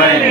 ಇಲ್ಲಿ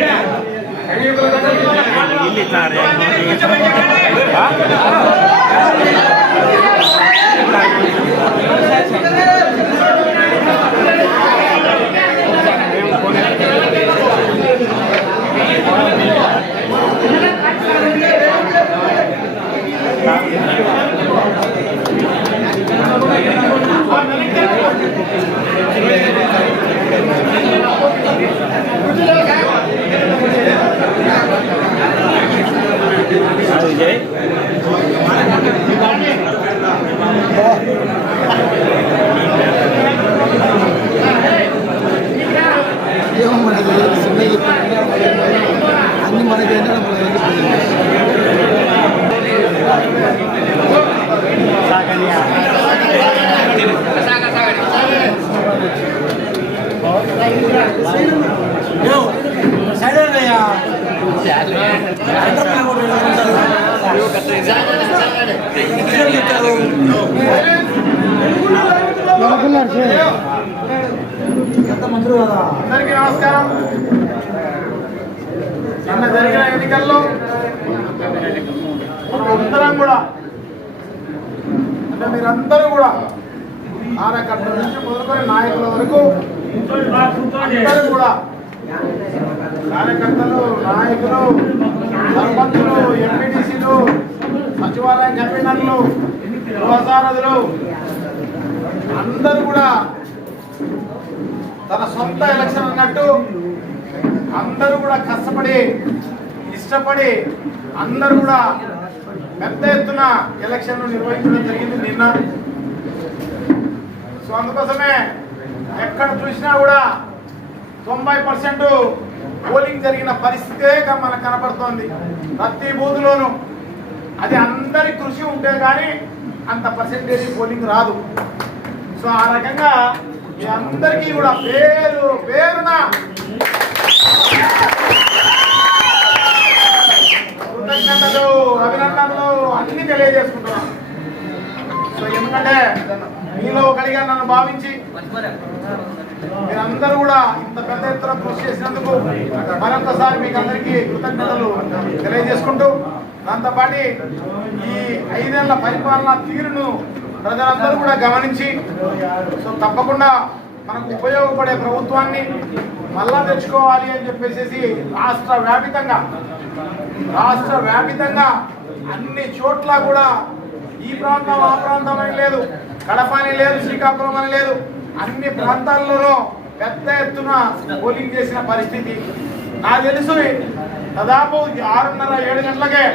అన్ని మనకి అందరికీ నమస్కారం. నిన్న జరిగిన ఎన్నికల్లో అందరం కూడా అంటే మీరందరూ కూడా కార్యకర్తల నుంచి మొదలుకొని నాయకుల వరకు అందరూ కూడా కార్యకర్తలు, నాయకులు, సర్పంచులు, ఎంపీటీసీలు, సచివాలయ కన్వీనర్లు, గృహసారథులు అందరూ కూడా తన సొంత ఎలక్షన్ అన్నట్టు అందరూ కూడా కష్టపడి ఇష్టపడి అందరూ కూడా పెద్ద ఎత్తున ఎలక్షన్లు నిర్వహించడం జరిగింది నిన్న. సో అందుకోసమే ఎక్కడ చూసినా కూడా 90% పోలింగ్ జరిగిన పరిస్థితే మనకు కనపడుతోంది ప్రతి బూత్లోనూ. అది అందరి కృషి ఉంటే కానీ అంత పర్సెంటేజ్ పోలింగ్ రాదు. సో ఆ రకంగా మీ అందరికీ కూడా పేరు పేరున కృతజ్ఞతలు, అభినందనలు అన్ని తెలియజేసుకుంటున్నాం. సో ఎందుకంటే మీలో ఒకటిగా నన్ను భావించి మీరందరూ కూడా ఇంత పెద్ద ఎత్తున కృషి చేసినందుకు మరొకసారి మీకు అందరికీ కృతజ్ఞతలు తెలియజేసుకుంటూ, దాంతోపాటు ఈ 5 ఏళ్ల పరిపాలన తీరును ప్రజలందరూ కూడా గమనించి సో తప్పకుండా మనకు ఉపయోగపడే ప్రభుత్వాన్ని మళ్ళా తెచ్చుకోవాలి అని చెప్పేసి రాష్ట్ర వ్యాపితంగా అన్ని చోట్ల కూడా ఈ ప్రాంతం ఆ ప్రాంతం అని లేదు, కడప అని లేదు, శ్రీకాకుళం అని లేదు, అన్ని ప్రాంతాల్లోనూ పెద్ద ఎత్తున పోలింగ్ చేసిన పరిస్థితి నాకు తెలుసు. దాదాపు 6:30-7 గంటలకే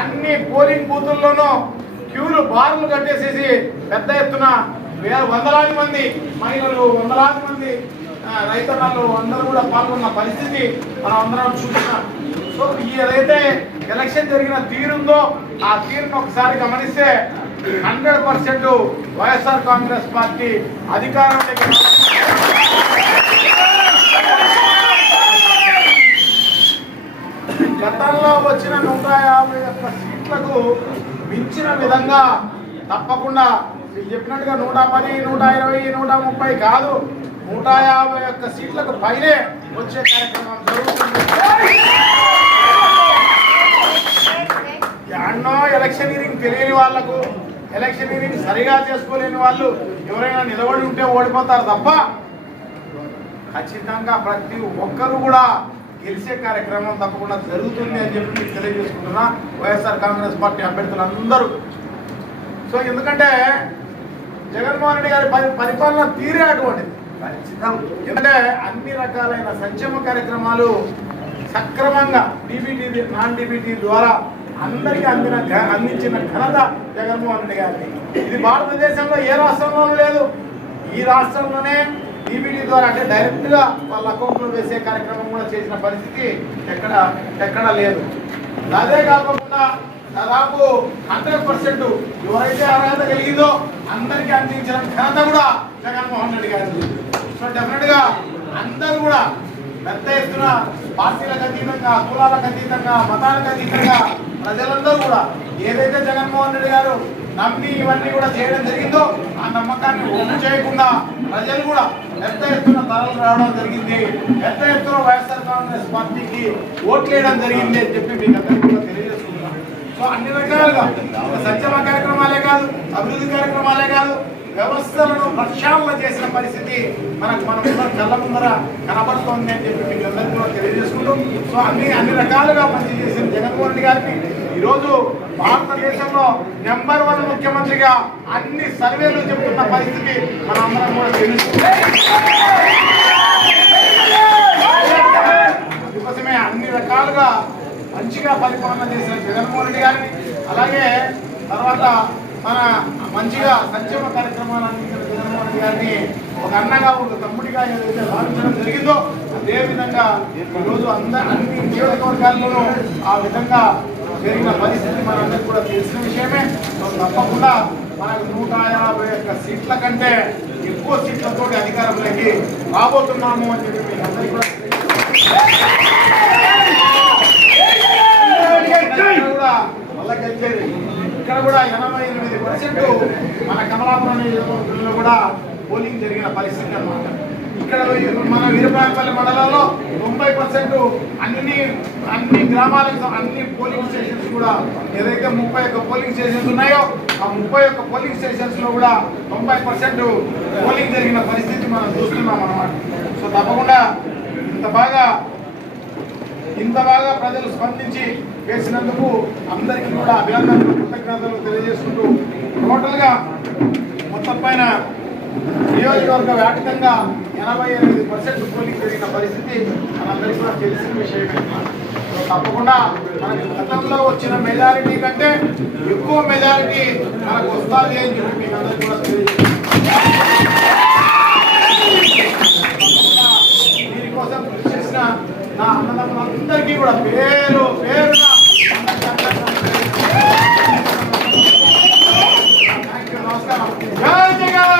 అన్ని పోలింగ్ బూతుల్లోనూ క్యూలు బార్లు కట్టేసేసి పెద్ద ఎత్తున వందలాది మంది మహిళలు, వందలాది మంది రైతన్నలు అందరూ కూడా పాల్గొన్న పరిస్థితి మనం అందరం చూస్తున్నాం. సో ఏదైతే ఎలక్షన్ జరిగిన తీరుందో ఆ తీరును ఒకసారి గమనిస్తే 100% వైఎస్ఆర్ కాంగ్రెస్ పార్టీ అధికారంలోకి గతంలో వచ్చిన 151 సీట్లకు మించిన విధంగా తప్పకుండా మీరు చెప్పినట్టుగా 110, 120, 130 కాదు, 151 సీట్లకు పైనే వచ్చే కార్యక్రమం జరుగుతుంది. ఎన్నో ఎలక్షనీరింగ్ తెలియని వాళ్లకు, ఎలక్షనీరింగ్ సరిగా చేసుకోలేని వాళ్ళు ఎవరైనా నిలబడి ఉంటే ఓడిపోతారు తప్ప ఖచ్చితంగా ప్రతి ఒక్కరు కూడా గెలిచే కార్యక్రమం తప్పకుండా జరుగుతుంది అని చెప్పి మీకు తెలియజేసుకుంటున్నా వైఎస్ఆర్ కాంగ్రెస్ పార్టీ అభ్యర్థులందరూ. సో ఎందుకంటే జగన్మోహన్ రెడ్డి గారి పరిపాలన తీరే అటువంటిది. ఎందుకంటే అన్ని రకాలైన సంక్షేమ కార్యక్రమాలు సక్రమంగా డీబీటీ, నాన్ డీబీటీ ద్వారా అందరికీ అందించిన ఘనత జగన్మోహన్ రెడ్డి గారిని. ఇది భారతదేశంలో ఏ రాష్ట్రంలోనూ లేదు. ఈ రాష్ట్రంలోనే డీబీటీ ద్వారా అంటే డైరెక్ట్గా వాళ్ళ అకౌంట్లో వేసే కార్యక్రమం కూడా చేసిన పరిస్థితి ఎక్కడ లేదు. అదే కాకుండా దాదాపు 100% ఎవరైతే అర్హత కలిగిందో అందరికీ అందించిన ఘనత కూడా జగన్మోహన్ రెడ్డి గారిది. సో డెఫినెట్గా అందరూ కూడా పెద్ద ఎత్తున పార్టీలకు అతీతంగా, కులాలకు అతీతంగా, మతాలకు అతీతంగా ప్రజలందరూ కూడా ఏదైతే జగన్మోహన్ రెడ్డి గారు నమ్మి ఇవన్నీ కూడా చేయడం జరిగిందో ఆ నమ్మకాన్ని ఒమ్ము చేయకుండా ప్రజలు కూడా పెద్ద ఎత్తున తరలి రావడం జరిగింది, పెద్ద ఎత్తున వైఎస్ఆర్ కాంగ్రెస్ పార్టీకి ఓట్లు వేయడం జరిగింది అని చెప్పి మీకు అందరికీ కూడా తెలియజేస్తున్నాం. సో అన్ని రకాలుగా సంక్షేమ కార్యక్రమాలే కాదు, అభివృద్ధి కార్యక్రమాలే కాదు, వ్యవస్థలను ప్రక్షాళన చేసిన పరిస్థితి మనం కళ్ళ ముందర కనబడుతోంది అని చెప్పి మీకు అందరికీ కూడా తెలియజేసుకుంటూ, సో అన్ని రకాలుగా పనిచేసిన జగన్మోహన్ రెడ్డి గారిని ఈరోజు భారతదేశంలో నెంబర్ 1 ముఖ్యమంత్రిగా అన్ని సర్వేలు చెబుతున్న పరిస్థితి మనందరం కూడా తెలుసుకుంటాం. అందుకోసమే అన్ని రకాలుగా మంచిగా పరిపాలన చేసిన జగన్మోహన్ రెడ్డి గారిని, అలాగే తర్వాత మన మంచిగా సంక్షేమ కార్యక్రమాలు అందించిన జగన్మోహన్ రెడ్డి గారిని ఒక అన్నగా ఒక తమ్ముడిగా ఏదైతే భావించడం జరిగిందో అదేవిధంగా ఈరోజు అన్ని నియోజకవర్గాల్లోనూ ఆ విధంగా జరిగిన పరిస్థితి మనందరికీ కూడా తెలిసిన విషయమే. సో తప్పకుండా మనకు 151 సీట్ల కంటే ఎక్కువ సీట్లతో అధికారంలోకి రాబోతున్నాము అని చెప్పి మీకు అందరికీ కూడా ఇక్కడ కూడా 88% మన కమలాపురం నియోజకవర్గంలో కూడా పోలింగ్ జరిగిన పరిస్థితి అన్నమాట. ఇక్కడ మన వీరపాయపల్లి మండలంలో 90% అన్ని గ్రామాలకు అన్ని పోలింగ్ స్టేషన్స్ కూడా ఏదైతే 31 పోలింగ్ స్టేషన్స్ ఉన్నాయో ఆ 31 పోలింగ్ స్టేషన్స్ లో కూడా 90% పోలింగ్ జరిగిన పరిస్థితి మనం చూస్తున్నాం అన్నమాట. సో తప్పకుండా ఇంత బాగా ప్రజలు స్పందించి వేసినందుకు అందరికీ కూడా అభినందనలు, కృతజ్ఞతలు తెలియజేసుకుంటూ టోటల్గా మొత్తం పైన నియోజకవర్గ వ్యాప్తంగా 88% పోలింగ్ జరిగిన పరిస్థితి మనందరికీ కూడా తెలిసిన విషయమే. తప్పకుండా మనకు గతంలో వచ్చిన మెజారిటీ కంటే ఎక్కువ మెజారిటీ మనకు వస్తుంది అని చెప్పి మీకు అందరికీ కూడా దీనికోసం కృషి చేసిన నా అన్నదమ్ములందరికీ కూడా పేరున నమస్కారం. జై జగన్.